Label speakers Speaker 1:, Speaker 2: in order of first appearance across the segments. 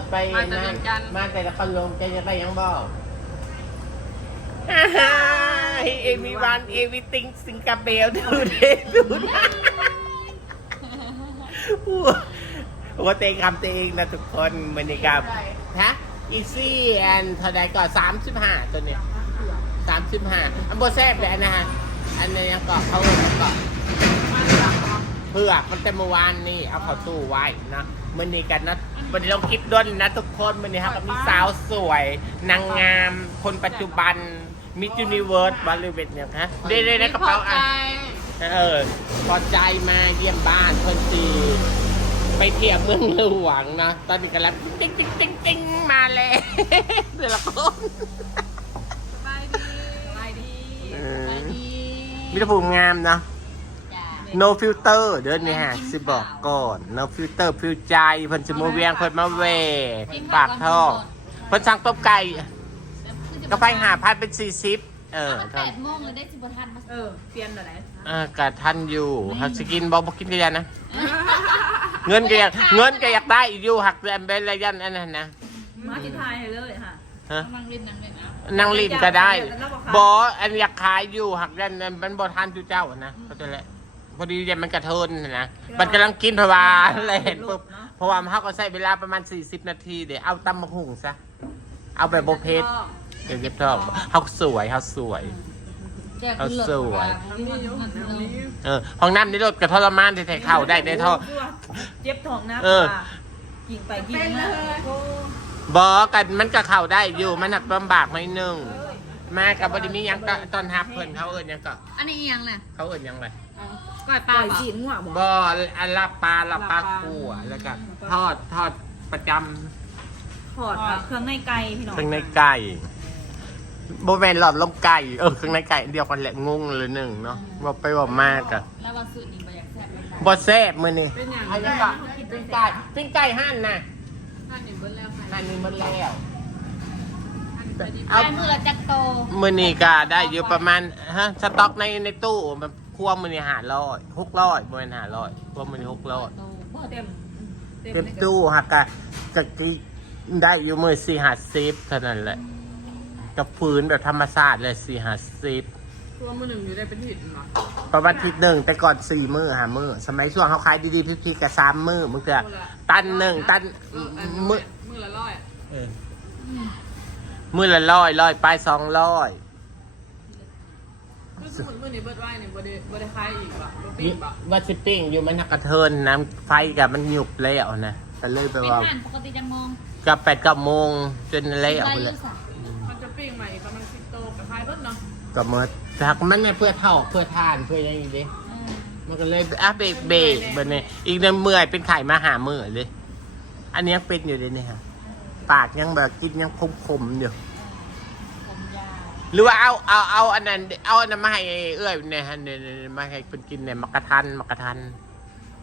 Speaker 1: ถไป
Speaker 2: มาแต่เวียงจันทน์
Speaker 1: มาแต่ละคนลงแกจะได้ยังบอกเอวีวันเอวีติงสิงคโปร์ดูเดดูนะว่าเตงคำเตงนะทุกคนบรรยากาศฮะอีซี่แอนเท่าใดก่อนสามสิบห้าตัวเนี้ยสามสิบห้าอันโบแซบเลยนะฮะ อันนี้ยังเกาะเขาเลยเกาะเพื่อกมันแต่เมื่อวานนี่เอาเข้าตู้ไว้นะมันนี้กันนะ วันนี้เราคลิปด้นนะทุกคนวันนี้ครับก็มีสาวสวย นางงาม คนปัจจุบันมิจูนิเวิร์สบริเวณเนี่ยฮะได้ได้ในกระเป๋าอะเออพอใจมาเยี่ยมบ้านคนจีไปเที่ยวเมืองหลวงนะตอนนี้กำลังติ๊งติ๊งติ๊งติ๊งมาแล้วเดี๋ยวละคน
Speaker 2: สบายดีสบายดี
Speaker 1: เออ
Speaker 2: สบายดี
Speaker 1: มิตรภูมิงามเนาะ
Speaker 2: จ้า
Speaker 1: no filter เดินนี่ฮะสิบอกก่อน no filter ฟิวใจเพิ่นสิมาเวียงเพิ่นมาเวปากท่องเพิ่นสั่งต้มไก่ก็ไปหาพันเป็นสี่สิบเออ
Speaker 3: แปดโมงเลยได้สิบทันมา
Speaker 2: เออเปลี่ยนอะไร
Speaker 1: เออกะทันอยู่หักสกินบอกบอกกินกันยันนะ เงินก็อยากเงินก็อยากได้อยู่หักแอมเบลยันอันนั้นนะ
Speaker 2: มาที่ไทยเลยค่ะ
Speaker 1: ฮะ
Speaker 3: นั่งเล่นนั่งเล่นนะ
Speaker 1: นั่งริมก็ได้
Speaker 2: แล้วบอกขาย
Speaker 1: บออันอยากขายอยู่หักยันมันบอทันจุเจ้านะเขาใจแหละ พอดีเดี๋ยวมันกระเทินนะมันกำลังกินเพราะว่าอะไรเห็นปุ๊บเพราะว่าเขาก็ใช้เวลาประมาณ 40 นาที เดี๋ยวเอาตำมะหุงซะ เอาแบบโบเพสเดี๋ยวเก็บทองเขาสวยเขาสวย
Speaker 3: แจกคุณหลด
Speaker 1: เออห้องน้ำนี่รถกระทรมานที่แท้เข้าได้ได้ท่อ
Speaker 2: เจ็บท้องนะ
Speaker 1: เออ
Speaker 2: กินไปกินมาโอ้
Speaker 1: บอกกันมันก็เข้าได้อยู่มันหนักลำบากไม่นึงมากับบริมีหยังก็ตอนฮับเพิ่นเขาเอิญยังก็
Speaker 3: อันนี้เอียงแหละ
Speaker 1: เขาเอิญยังไง
Speaker 3: ก้อย
Speaker 2: ป
Speaker 3: ปลา
Speaker 2: ล่อย
Speaker 3: เหรอ
Speaker 2: จีนหัวบอก
Speaker 1: บออันลาบปลาลาบปลาขั่วแล้วก็ทอดทอดประจำ
Speaker 2: ถอดเครื่องในไก่พี่น้อง
Speaker 1: เครื่องในไก่โบแมนหลอดลมไก่เออเครื่องในไก่เดียวกันแหละงงเลยหนึ่งเนาะบอกไปบอกมากอะ
Speaker 3: แล้วว่าสูตรนี้บอยากแซ่บเลย
Speaker 1: บอแซ่บมือนี่อันนี้ก็ปิ้งไก่ปิ้งไก่หั่นนะ
Speaker 2: ท่านหนึ่งเบิ้ลแล้วค่ะ
Speaker 1: หั่นหนึ่งมันแล้ว
Speaker 3: ไอ้มือละจักโต
Speaker 1: มือนี่ก็ได้อยู่ประมาณฮะสต็อกในในตู้มัน คั่วมือนี่หาร้อยหกร้อยบริเวณหาร้อยคั่วมือนี่หกร้อย
Speaker 3: โตบ่
Speaker 2: เต็ม
Speaker 1: เต็มตู้หักกะกะกิได้อยู่มือสี่หาสิบเท่านั้นแหละกับพื้นแบบธรรมชาติเลยสี่หาสิบ
Speaker 2: ตัวมือหนึ่งอยู่ได้เป็นหินหรอ
Speaker 1: ประมาณทิศหนึ่งแต่ก่อนสี่มือหามือสมัยช่วงเขาขายดีๆพี่ๆกับสามมือมึงจะตันหนึ่งตันมือ
Speaker 2: มือละร้อย
Speaker 1: เออมือละร้อยร้อยไปสองร้อย
Speaker 2: คือ สมุนมือนี้เบิร์ดไว้เนี่ยบ่ได้บ่ได้คลายอีกป่ะบ่ปิ้งป่ะ
Speaker 1: ว่าสิปิ้งอยู่มันหักกระเทินน้ำไฟกับมันหยุบแล้วนะแต่เลยไป
Speaker 3: เป็น
Speaker 1: ว่า
Speaker 3: ห่านปกติจังมอง
Speaker 1: กับแปดกับโมงจนเละ
Speaker 3: ได้
Speaker 1: ไป
Speaker 3: อ
Speaker 1: เลย
Speaker 3: ยู่สะ
Speaker 2: มันจะปิ้งใหม่ประมาณสิบโตกับคลายเบิร์ดเนาะ
Speaker 1: กับเมื่อจากมันเนี่ยเพื่อเท่าเพื่อทานเพื่ออยังนี้ดิ
Speaker 3: เออ
Speaker 1: มันก็เลยอะเบรกเบรกแบบนี้อีกเดือนเมื่อยเป็นไข่มาหาเมื่อยเลย อันนี้ยังเป็นอยู่เลยนี่ฮะปากยังแบบกินยังคมๆอยู่
Speaker 3: ผมยาว
Speaker 1: หรือว่าเอาเอาเอาอันนั้นเอาอันนั้นมาให้เอื้อยเนี่ยฮะเนี่ยเนี่ยมาให้คนกินเนี่ยมักกะทันมักกะทัน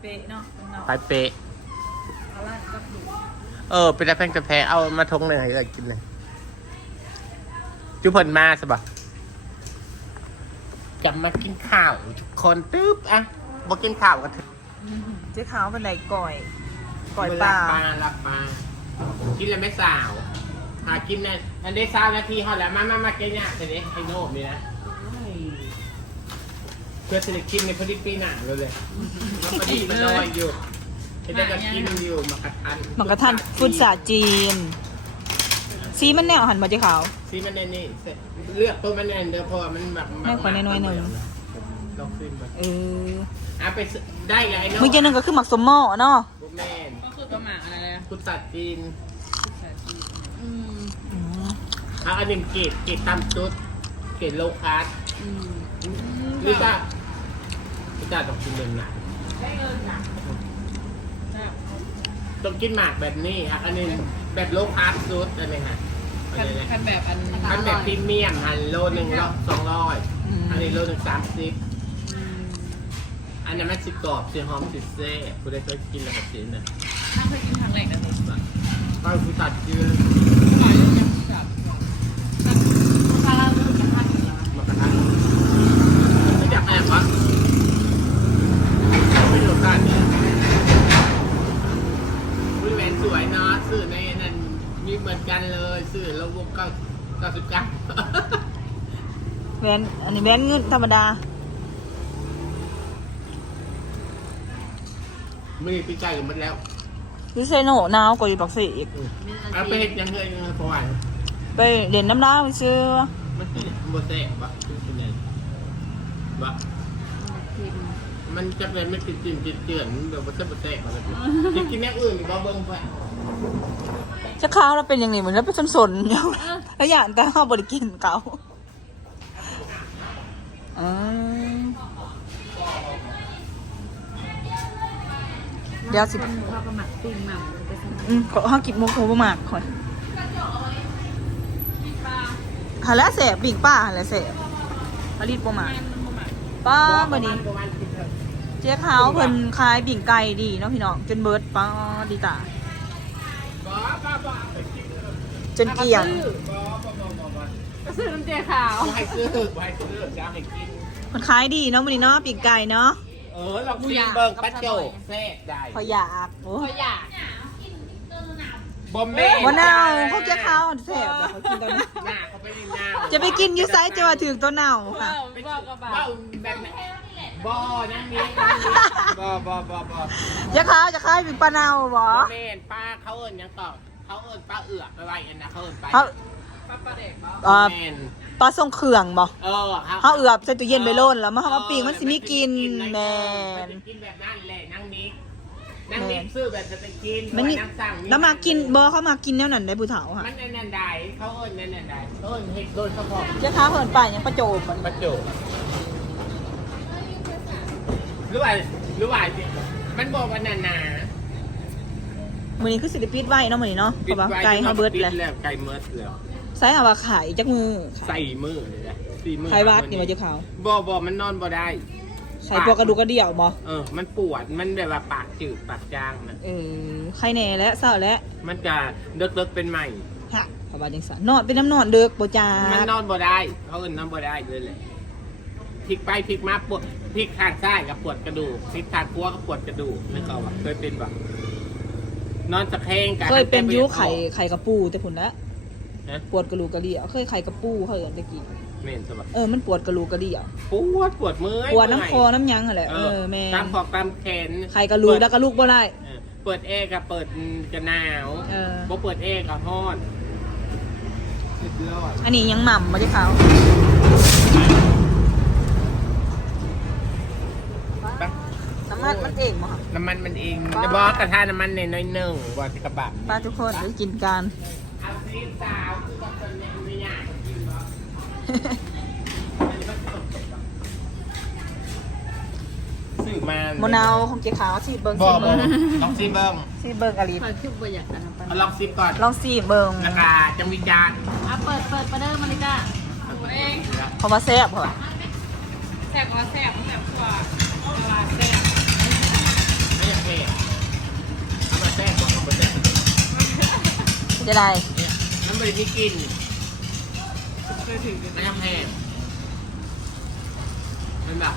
Speaker 2: เป๊ะเนาะเนาะ
Speaker 1: ไปเป๊ะ
Speaker 2: เอาล่ะกับดู
Speaker 1: เออเป็นอะไรแพงจะแพ้เอามาทงหนึ่งให้เอื้อยกินเลยจุเพิ่นมาสบะกลับมากินข้าวทุกคนตึ๊บอะบอกกินข้าวกันเถอะ
Speaker 2: เจ๊ขาวเป็นไหนก่อย
Speaker 1: ปลาปลาลับปลากินแล้วไม่สาว หากินเนี่ยอันนี้สาวนาทีเขาแล้วมามามาเกเนี่ยเสร็จนี้ไอ้โน่มีนะเพื่อจะได้กินในพอดีปีหนังเลยเลยมันพอดีมันลอยอยู่ไอ้เด็กก็กินอยู่มากระทัน
Speaker 2: หมักกระทันฟุตสาจีนซีมันแนวหันมาเจ๊ขาว
Speaker 1: ซีมันในนี่เสร็จเลือกตัวมันแน่นเดียวเพราะว่ามันแบบ
Speaker 2: แม่ขอน้อยๆหนึ่ง
Speaker 1: ลองขึ้นมา
Speaker 2: เออ
Speaker 1: อะไปซื้อได้เลยไอ้โน่
Speaker 2: เมื่อกี้นึงก็คือหมักสมหม้อเนาะ
Speaker 1: บุกแมน
Speaker 2: ก็คือตัวหมักอะไรนะ
Speaker 1: คุณตัดจีน
Speaker 2: อืม
Speaker 1: เอาอันหนึ่งเกรดเกรดตามจุดเกรดโลคาร์ดหรือว่าพี่ตาต้องกินเงินหนักต้องกินหมากแบบนี้ครับอันนี้แบบโลคาร์ดซุดอันนี้ฮะอันนี้นะ
Speaker 2: คันแบบอัน
Speaker 1: อันแบบพรีเมียมหันโลหนึ่งละสองร้อยอันนี้โลหนึ่งสามสิบอันนั้นมันสิกรอบสิหอมสิเซ่คุณได้เคยกินแล้วกับสินนะ
Speaker 2: ถ้าเคยกินครั้งแรกนะสิ
Speaker 1: ก็คือตัดยืน
Speaker 2: ขายแล้วยังจับ
Speaker 3: ปลาเราเริ่มจะทานอยู่แล้ว
Speaker 1: มากระทะไม่อยากแอบวะไม่ดูการเนี่ยบริเวณสวยเนาะสื่อในใน
Speaker 2: แว นอันนี้แวนเงินธรรมดา
Speaker 1: ไม่ได้พี่ไก่กับมันแล้ว
Speaker 2: วิเซโนหนาวกว่าอยู่ดอกสิอีก
Speaker 1: เอาไปเห็ดยังไงยังไงเพราะว่า
Speaker 2: ไปเด่นน้ำดาวไปซื้อ
Speaker 1: มันเป็นโมเสกบะเป็นไงบะ
Speaker 3: กิน
Speaker 1: มันจะเป็นไม่ติดจินติดเจือนแบบว่าจะโมเสกอะไรกินกินแม่อื่นก็เบิ้งไป
Speaker 2: จะข้าวแล้วเป็นยังไงเหมือนแล้วเป็นสนๆอยู่แล้วอย่างแต่ข้าวบริกินเก่า เดี๋ยวสิ
Speaker 3: เขาก็หมักปิ้งหม่ำไปสมัคร
Speaker 2: อืมขอห้ากิบมุกโทรประมากค่อยหาแล้วเสบบิ่งป้าหาแล้วเสบผลิตประมาณป้าบันนี้
Speaker 1: ประมาณกินเถอะ
Speaker 2: เจ๊ขาวเพิ่นขายบิ่งไก่ดีเนาะพี่น้องจนเบิดป้าดีตา
Speaker 1: บ้าบ้าบ้าไปกินเถอะ
Speaker 2: จนเกลี้ยง
Speaker 1: บ้าบ้าบ้าบ้าบ้า
Speaker 3: ก็ซื้อน้ำเจ๊ขาว
Speaker 1: กูให้ซื้อกูให้ซื้อจะเอาให้กิน
Speaker 2: เพิ่นขายดีเนาะมื้อนี้เนาะบิ่งไก่เนาะ
Speaker 1: เออเรากินเบิ้งปัจโจแซ่ได้
Speaker 2: พออยากโอ้
Speaker 3: เขาอยาก
Speaker 1: บอมเบ้
Speaker 2: บ่นาวเขาเจ๊ขาวแซ่บเดี๋ยวเขากินตอนนี้
Speaker 1: หน้าเขาไปในหน้า
Speaker 2: จะไปกินอยู่ไซส์จะว่าถึงตัวเน่าค่ะ
Speaker 3: บอกกับบ่า
Speaker 1: บ้าแบบไหนบ่อนั่งนี้นั่งนี้บ่บ่บ่บ่
Speaker 2: เจ๊ขาวจะขายบิ่งปลาเน่าบ่
Speaker 1: แม่นป้าเขาเอิญยังตอบเขาเอิญป้าเอือกไปไว้อันนะเขาเอิญไป
Speaker 2: เขา
Speaker 3: ปลาปลาเด็กบ่
Speaker 2: เอ่อ
Speaker 1: แม่น
Speaker 2: ปลาส่งเครื่องบ่
Speaker 1: เออ
Speaker 2: เขาเอือบใส่ตู้เย็นไปโล่นแล้วมาเขามาปิ้งมันสิมีกินแมน
Speaker 1: กินแบบนั้นแหละนั่งนี้นั่งนี้ซื้อแบบจะไปกิน
Speaker 2: มันนี่
Speaker 1: นั่งสั่ง
Speaker 2: แล้วมากินบอเขามากินแนวนั้นได้ผู้เฒ่าค่ะ
Speaker 1: มันนั่นนั่นได้เขาเอิญนั่นนั่นได้เขาเอิญเฮ็ดโดยเฉพาะ
Speaker 2: เจ๊ขาวเหินป่ายังประโจบมัน
Speaker 1: ประโจบหรือว่าหรือว่ามันบอกว่านานา
Speaker 2: มื้อนี้คือสิริปิดไว้เนาะมื้อนี้เนาะเพราะว่าไก่เฮาเบิด
Speaker 1: ปิ
Speaker 2: แล้ว
Speaker 1: แล้วไก่เมิดแล้ว
Speaker 2: ใส่เอาว่าขายจักมือ
Speaker 1: ใส่มือเลยนะสี่มือ
Speaker 2: ไขวัดนี่ว่าเจ๊ขาว
Speaker 1: บ่บ่มันนอนบ่ได้
Speaker 2: ใส่พวกกระดูกกระเดี่ยวบ่
Speaker 1: เออ มันปวด มันแบบว่าปากจืดปากจางนะ
Speaker 2: เออไข่แหน่และเศร้าและ
Speaker 1: มันจะเลิกๆเป็นใหม่
Speaker 2: ฮะเพราะว่าจังซั่นนอนเป็นน้ำนอนเด็กบ่จ้า
Speaker 1: มันนอนบ่ได้เขาเอินนอนบ่ได้เลยแหละพลิกไปพลิกมาปวดพลิกทางซ้ายกับปวดกระดูกพลิกทางขวากับปวดกระดูกไม่เขาอะเคยเป็นแบบนอนตะแคงกัน
Speaker 2: เคยเป็นยุไข่ไข่กระปูแต่ผุนละ
Speaker 1: นะ
Speaker 2: ปวดกระดูกกระเดี่ยวเคยไข่กระปูเขาเอิ้นตะกี้
Speaker 1: เมนสบาย
Speaker 2: เออมันปวดกระดูกกระเดี่ยว
Speaker 1: ปวดปวดมือ
Speaker 2: ปวดน้ำคอน้ำหยังนั่นแหละเออแม่
Speaker 1: ตามขอบตามแขน
Speaker 2: ไข่กระลูกแล้วก็ลูกบ่ได้
Speaker 1: เออเปิดแอร์กับเปิดกระหนาว
Speaker 2: เออ
Speaker 1: บ่เปิดแอร์กับฮ้อนสุดยอด
Speaker 2: อันนี้ยังหม่ำมาจากเขา
Speaker 1: ไป
Speaker 2: น้ำมันมันเองมั้ง
Speaker 1: น้ำมันมันเองจะบอกกระทะน้ำมันในน้อยหนึ่งว่าจะกระบะ
Speaker 2: ป้าทุกคนไปกินกัน
Speaker 1: เอา ซีสาวคือบอกคนเนี่ยไม่อยากกินหรอกซื้อมา
Speaker 2: โมนาวของเจ๊ขาวสีเบิง
Speaker 1: บ
Speaker 2: สี
Speaker 1: อก
Speaker 2: เบิง
Speaker 1: ลองซีเบิ้ง
Speaker 2: สีเบิงอลิ
Speaker 3: เขาคิดว่าอยากกันไป
Speaker 1: เอาลองซีก่อน
Speaker 2: ลองสีเบิง
Speaker 1: ราคาจังวิจารณ์
Speaker 3: อะเปิดเปิดประเดิมมาเลยจ้าตัวเอง
Speaker 2: เพราะว่าแซ่บเหรอ
Speaker 3: แซ่บกว่าแซ่บแซ่บกว่าตลาดแซ่บ
Speaker 1: ไม่อยากเทเอามาแทรกก่อนเอามาแทรก
Speaker 2: จะได้
Speaker 1: เนี่ยมันไม่ได้มีกลิน
Speaker 3: เคยถึง
Speaker 1: ไม่อยากแห้งมันแบบ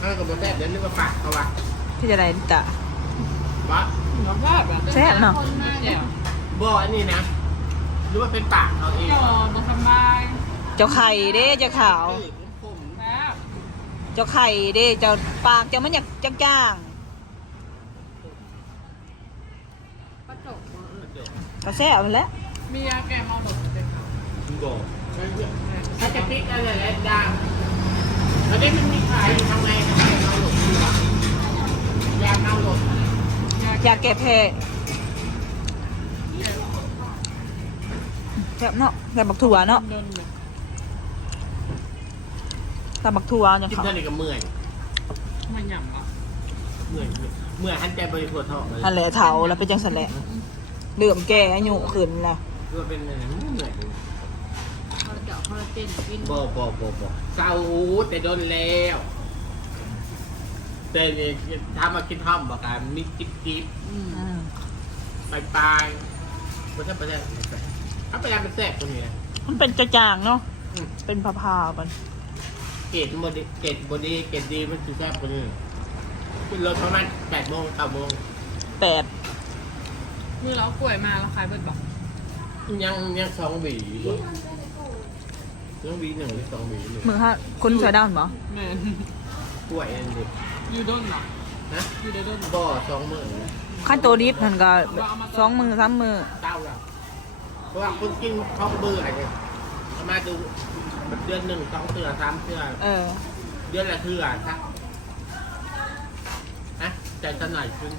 Speaker 1: ถ้ากับมาแทรกเดี๋ยวนึกว่าปากเขาวะ
Speaker 2: ที่จะได้จ้ะ
Speaker 1: วะ
Speaker 3: น้ำพลาดอะ
Speaker 2: แซ่บเนาะ
Speaker 3: เดี๋ยว
Speaker 1: บ่อันนี้นะ หรือว่าเป็นปากเขาเอง
Speaker 3: เดี๋ยวมาสบาย
Speaker 2: เจ้าไข่เด้เจ้าขาว
Speaker 1: เอ้ยผม
Speaker 3: แซ่บ
Speaker 2: เจ้าไข่เด้เจ้าปากเจ้ามันอยากจ้าง
Speaker 3: ประจบ
Speaker 2: ๆ ก็แซ่บแล้ว
Speaker 3: มียาแก้เมาหนกเด็ก
Speaker 1: บอกถ้าจะพลิกอะไรแล้วดังแล้วนี่มันมีขายอยู่ทำไงทำไมเราหลบอยู่อะยาเมาหลบ
Speaker 2: อยากแก้แพ้แซ่บเนาะแซ่บบักถั่วเนาะ
Speaker 3: เดินเลย
Speaker 2: แซ่บบักถั่วจัง
Speaker 1: กิน
Speaker 2: เขา
Speaker 1: เท่านี้ก็เมื่อย
Speaker 3: ไม่หยำอะ
Speaker 1: เมื่อยเมื่อยเมื่อยหันใจบริโภคท้องเลย
Speaker 2: อันแหละเถาแล้วเป็นจังสันแหละ เลื่อมแก่อายุขึ้นแล้ว
Speaker 1: คือว่าเป็นอะไรเหนื่อย
Speaker 3: คอลลาเจนคอลลาเจนกิน
Speaker 1: บ่บ่บ่บ่เศร้าแต่โดนแล้ว แต่เนี่ยทำมากินท่อมบอกกันมีจิ๊บจิ๊บ
Speaker 3: อืม
Speaker 2: อืม
Speaker 1: ปลายปลายประเทศประเทศถ้าไปยามเป็นแทรกคนนี้นะ
Speaker 2: มันเป็นกระจ่างเนาะ
Speaker 1: อืม
Speaker 2: เป็นพาๆมัน
Speaker 1: เกรดบดีเกรดบดีเกรดดีมันคือแทรกคนนี้ขึ้นรถประมาณแปดโมงเก้าโมง
Speaker 2: แปด
Speaker 3: มือเรากล้วยมาเราขายเบิดบอก
Speaker 1: ยังยังสองหวีอยู่ต้องวีหนึ่งหรือสองวีหนึ่ง
Speaker 2: มือฮะคนสวยดำเหรอ
Speaker 3: แม่น
Speaker 1: กล้วยอันนี้
Speaker 3: อยู่ด้นเหรอ
Speaker 1: ฮะ
Speaker 3: อยู่ในด้น
Speaker 1: บ่อสองหมื่น
Speaker 2: ขั้นโตดิฟมันก็สองมือสามมือ
Speaker 1: เต้าละเพราะว่าคุณกินเขาเบื่อไงเอามาดูแบบเดือนหนึ่งสองเทื่อสามเทื่อ
Speaker 2: เออ
Speaker 1: เดือนละเทื่อครับฮะใจจะหน่อยขึ้น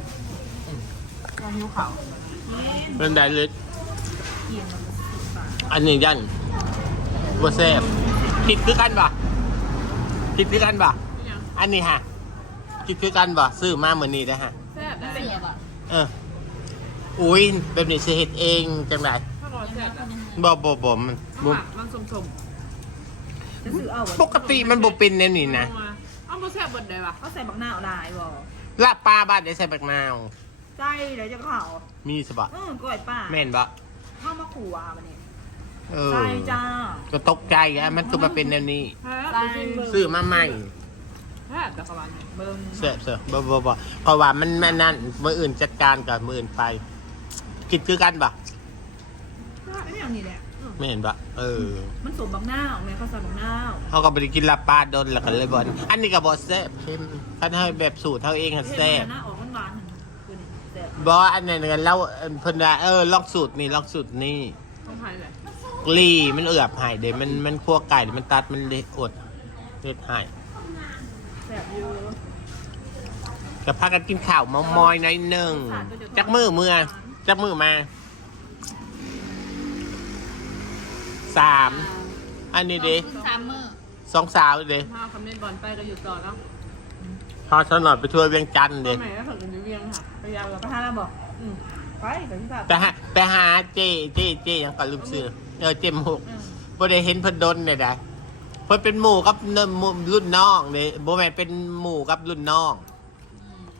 Speaker 3: เราหิวเขา
Speaker 1: เป็นไดลิตอันนี้ยันบัวแซ่บคิดคือกันปะคิดคือกันปะ
Speaker 3: อย่าง
Speaker 1: อันนี้ฮะคิดคือกันปะซื้อมาเหมือนนี้ได้ฮะ
Speaker 3: แซ่บได้
Speaker 1: เอออุ้ยแบบนี้สิเฮ็ดเองจังไร
Speaker 3: ถ้ารอแซ่บแล้ว
Speaker 1: บ่บ่บ่มันบ่
Speaker 3: หมักมันสมสม
Speaker 2: จะซื้อเอา
Speaker 1: ปกติมันบ่เป็นแนวนี้นะ
Speaker 3: เอามาแซ่บเบดได้ปะ
Speaker 2: เขาใส่บักหน้าลายบ่
Speaker 1: ลาบปลาบ้านได้ใส่บักนาว
Speaker 2: ใจเดี๋ยวจะเขา
Speaker 1: มีสบะ
Speaker 2: เออก้อยป้า
Speaker 1: แม่นบ่
Speaker 2: เข้ามาขู่ว่ามันนี่
Speaker 1: เออ
Speaker 2: ใช่จ้า
Speaker 1: ก็ตกใจอะมันก็มาเป็นแนวนี้
Speaker 3: แซ่บ
Speaker 2: ได้
Speaker 3: จริงๆเบิ่ง
Speaker 1: ซื้อมาใหม่
Speaker 3: แซ่บแต่ประมาณนี้
Speaker 2: เบิ่ง
Speaker 1: เสียบเสียบบ่บ่บ่เพราะว่ามันแม่นั่นมืออื่นจัดการกับมืออื่นไปคิดคือกันปะ
Speaker 2: ไม่อย่างนี้แหละ
Speaker 1: ไม่เห็นปะเออ
Speaker 2: มันสมบักหน้าแม่เขาใส่บักหน้า
Speaker 1: เขาก็ไปกินลาบปลาโดนแล้วก็เลยบอกอันนี้ก็บอแซ่บเข้มคันให้แบบสูตรเท่าเองอะแซ่บ
Speaker 2: บบ
Speaker 1: ออันนั้นกันแล้วเพิ่นว่าเออลองสูตรนี่ลองสูตรนี่
Speaker 3: ต้องไทยเลย
Speaker 1: กลีมันเอือบหายเดี๋ยวมันมันคั่วไก่มันตัดมันเละอดเลือดหาย
Speaker 2: แซ่บอยู่
Speaker 1: กับพากันกินข้าวเมามอยหน่อยหนึ่งจักมือเมื่อจักมือมาสามอันนี้เด้
Speaker 3: สามมื้อ
Speaker 1: สองสาวเด้
Speaker 3: ถ้าคำเล่นบอลไปก็อยู่ต่อแล้ว
Speaker 1: พอสนอดไปทัวร์เวียงจันทน์
Speaker 3: พ่อ
Speaker 1: เด้
Speaker 3: แม่ก็ถึงจะเวียงค่ะพยายามแบบ
Speaker 2: ประธานเราบอกอืมไปแต่ที่สาม
Speaker 1: ไปหาไปหาเจเจเจยังก่อนลืมชื่อเออเจหมูก
Speaker 2: อืม
Speaker 1: บ่ได้เห็นเพิ่นดนเนี่ยได้เพิ่นเป็นหมู่กับเนิ่มหมู่รุ่นน้องเด้บ่แม่นเป็นหมู่กับรุ่นน้อง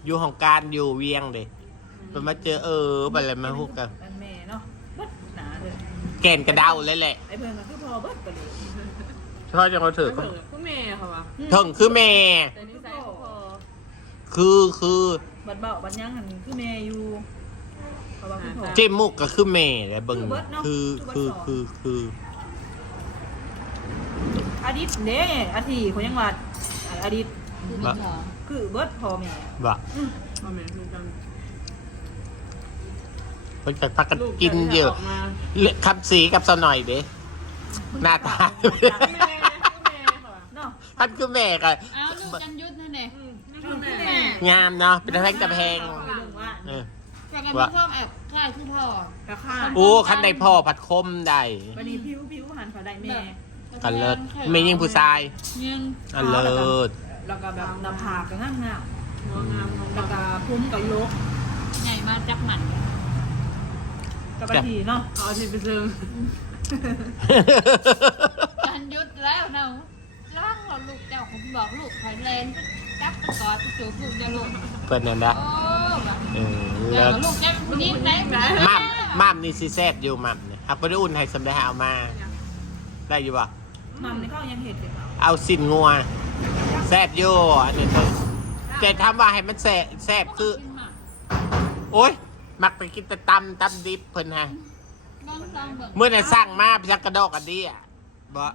Speaker 1: อยู่ของการอยู่เวียงเด้เพิ่นมาเจอเออไปเลยมาฮู้กัน
Speaker 2: อันแม่เนาะเบิดหนาเลย
Speaker 1: แก่นกระเดาเลยแหละ
Speaker 2: ไอ้เพิ่นก็คือพอเบิดไปเลย
Speaker 1: ชอบจังเขาถือ
Speaker 3: ไม่เถอะพ่อแม่เขาวะ
Speaker 1: ถึงคือแม่
Speaker 3: แต่นิสัยเขาพอ
Speaker 1: คือคือ
Speaker 2: บัดเบาบัดยังหันคือแม่อยู่เพราะว่าคือพอ
Speaker 1: เจมุกก็คือแม่แหละเบิ่ง
Speaker 2: คือเบิดเนาะ
Speaker 1: คือ
Speaker 2: คื
Speaker 1: คือ
Speaker 2: อเบิ
Speaker 1: คือ
Speaker 2: ด
Speaker 1: คือ
Speaker 2: อาดิตเด้อาทิเขายังว่าอาดิต
Speaker 1: บ่
Speaker 2: คือเบิดพอแม่
Speaker 1: บ่
Speaker 3: พ่อแม่คือกัน
Speaker 1: เพิ่นจะพักกัน
Speaker 3: ลู
Speaker 1: กินเยอะ
Speaker 3: กมา
Speaker 1: เลือกคำสีกับสหน่อยเด้ หน้าตา
Speaker 3: พ่อแม่พ่อแม่เขาวะ
Speaker 2: เนาะ
Speaker 1: ท่านคือแม่ก็
Speaker 4: อ้าวลูกจันยุทธนั่นเอง
Speaker 3: อืมนี่คือแม่
Speaker 2: แม่
Speaker 1: งามเนาะเป็นแพงจะแพง
Speaker 2: เรื่องว่า
Speaker 1: เออ
Speaker 4: แต่กันไม่ชอบแอบคล้ายคือพ่อ
Speaker 2: ราคา
Speaker 1: โอ้คันใดพ่อผัดคมได้
Speaker 2: บัดนี้ผิวผิวหันเขาได้แม่
Speaker 1: กันเลิศไม่ยิ่งผู้ชาย
Speaker 4: ยัง
Speaker 1: อันเลิศ
Speaker 2: แล้วก็แบบหน้าผากก็งามงาม
Speaker 3: หัวงามของ
Speaker 2: ๆแล้วก็พุ่มกับยก
Speaker 4: ใหญ่มาจับหมัน
Speaker 2: กับอาทีเนาะ
Speaker 3: เอาทีไปซึง
Speaker 4: จันยุทธแล้วเนาะร่างเราลูกเจ้าผมบอกลูกคอยเลน จับไปกอดไปจูบลูกจะลูก
Speaker 1: เปิดนั่นนะ
Speaker 4: โอ้แบบ
Speaker 1: เออ
Speaker 4: เดี๋
Speaker 1: แล้
Speaker 4: ยววลูกจับคนนี้ไหน
Speaker 1: มัมมัมนี่ซีแซบอยู่มัมเนี่ยครับไปได้อุ่นให้สำได้เอามา ได้อยู่ป่ะ
Speaker 2: มัมนี่เขายังเห็ดเลยค่ะ
Speaker 1: เอาสินงัวแซบอยู่อันนี้เลยแต่ทำว่าให้มันแซบแซบคือ โอ้ย มักไปกินแต่ตำตำดิบเพิ่นฮะ
Speaker 4: บ้องซองเบิก
Speaker 1: เมื่อไหร่สั่งมาไปสักกระดอกกันดีอะบ่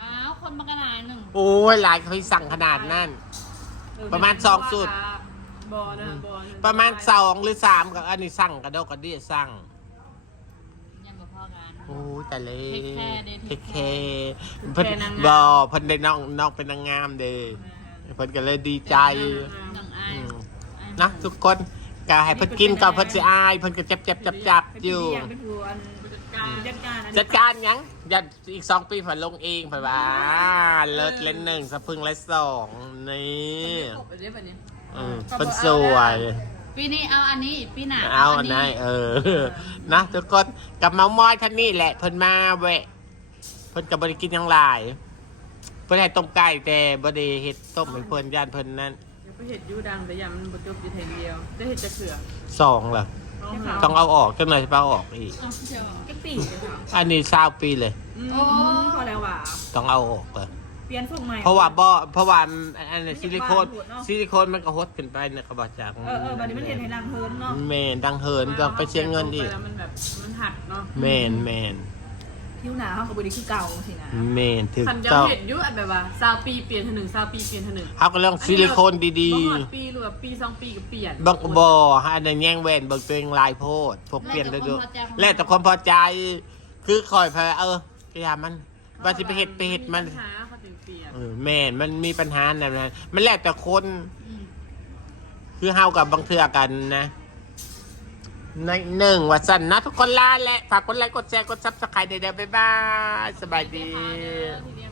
Speaker 4: อ้าวคนมากระนาหนึ่ง
Speaker 1: โอ้ยหลายเขาสั่งขนาดนั้น ประมาณสองสุด
Speaker 3: บอนะบอนะ
Speaker 1: ประมาณสองหรือสามกับอันนี้สั่งกระดอกกระเดียสั่ง
Speaker 4: ยังบ่พอกัน
Speaker 1: โอ้ยแต่เลย
Speaker 4: Take care เด้
Speaker 1: เทคแคร์เพิ่นบอเพิ่นได้น้องน้องเป็นนางงามเด้เพิ่นก็เลยดีใจ
Speaker 4: น้องอา
Speaker 1: อื
Speaker 4: ย
Speaker 1: มนะทุกคนก็ให้เพิ่นกินก่อนเพิ่นสิอายเพิ่นก็จับจับจับจับอยู่
Speaker 2: เป็นผู้อัน
Speaker 3: จัดการ
Speaker 2: จัดการอันนี้
Speaker 1: จัดการหยังอย่าอีกสองปีผ่านลงเองผ่านว่าเลิศเล่นหนึ่งสะพึงเล่นสองนี่
Speaker 3: กบไปเรื่อยแบบนี้
Speaker 1: อืมเป็นสวย
Speaker 4: ปีนี้เอาอันนี้ ปีหน้า
Speaker 1: เอาอันนั้นเออ นะทุกคนกับเมามอยท่านนี่แหละเพิ่นมาแวะเพิ่นกับบริกินทั้งหลาย เพิ่นให้ต้มไก่แต่บริเฮ็ดต้มให้เพิ่นย่านเพิ่นนั่น
Speaker 3: เดี๋ยวไปเห็ดยูดังแต่ยามมันบรจบอยู่แทงเดียวได้เห็ดจะเขือ
Speaker 1: สองล่ะ
Speaker 3: ต้องหา
Speaker 1: ต้องเอาออกจังหน่อยจะเอาออกอีก
Speaker 4: เอาเดี๋ยว
Speaker 2: แก๊กปี
Speaker 1: อันนี้เศร้าปีเลย
Speaker 2: โอ้พอแล้วว่ะ
Speaker 1: ต้องเอาออกเลย
Speaker 2: เปลี่ยนทรงใหม่
Speaker 1: เพราะว่าบ่เพราะว่าอันนี้ซิลิโคน
Speaker 2: มันจะบานหัวเนอะ
Speaker 1: ซิลิโคนมันก็หดขึ้นไปนะเขาบอกจาก
Speaker 2: เออเออบัดนี้มันเห็นให้นางเฮิร์นเนาะ
Speaker 1: แมนดังเหินต้องไปเชียงเงินอีก
Speaker 3: แล้วมันแบบมันหัดเนาะ
Speaker 1: แมนแมน
Speaker 2: ผิวหนาเขาก็บริคือเก่าสินะ
Speaker 1: เมนถึง
Speaker 3: คันจะ
Speaker 1: ต้อง
Speaker 3: เห็นอยุ่อันแบบว่าซาวปีเปลี่ยนเทอหนึ่งซาวปีเปลี่ยนเทอหนึ่ง
Speaker 1: เขาก็เรื่องซิลิโคนดี
Speaker 3: บ่ฮอดปีหรือว่าปีสองปีก็เปลี่ยน
Speaker 1: ๆบักบอฮะอันนั้นแย่งแหวนเบิกตัวเองลายโพดพวกเปลี่ยนได้ด้วยแล้วแต่ความพอใจ คือคอยพาเออพยายามมันว่าสิไปเห็ดไปเห็ดมัน
Speaker 3: ปัญหาเขาถึงเปลี่ยน
Speaker 1: เออแม่นมันมีปัญหาแบบนั้นมันแล้วแต่คนคือเฮากับบางเทือกันนะ ในหนึ่งวันสั่นนะทุกคนลาและ ฝากกดไลค์กดแชร์กดซับสไครต์เดี๋ยวๆบ๊ายบาย สบายดี
Speaker 3: ทีเดียว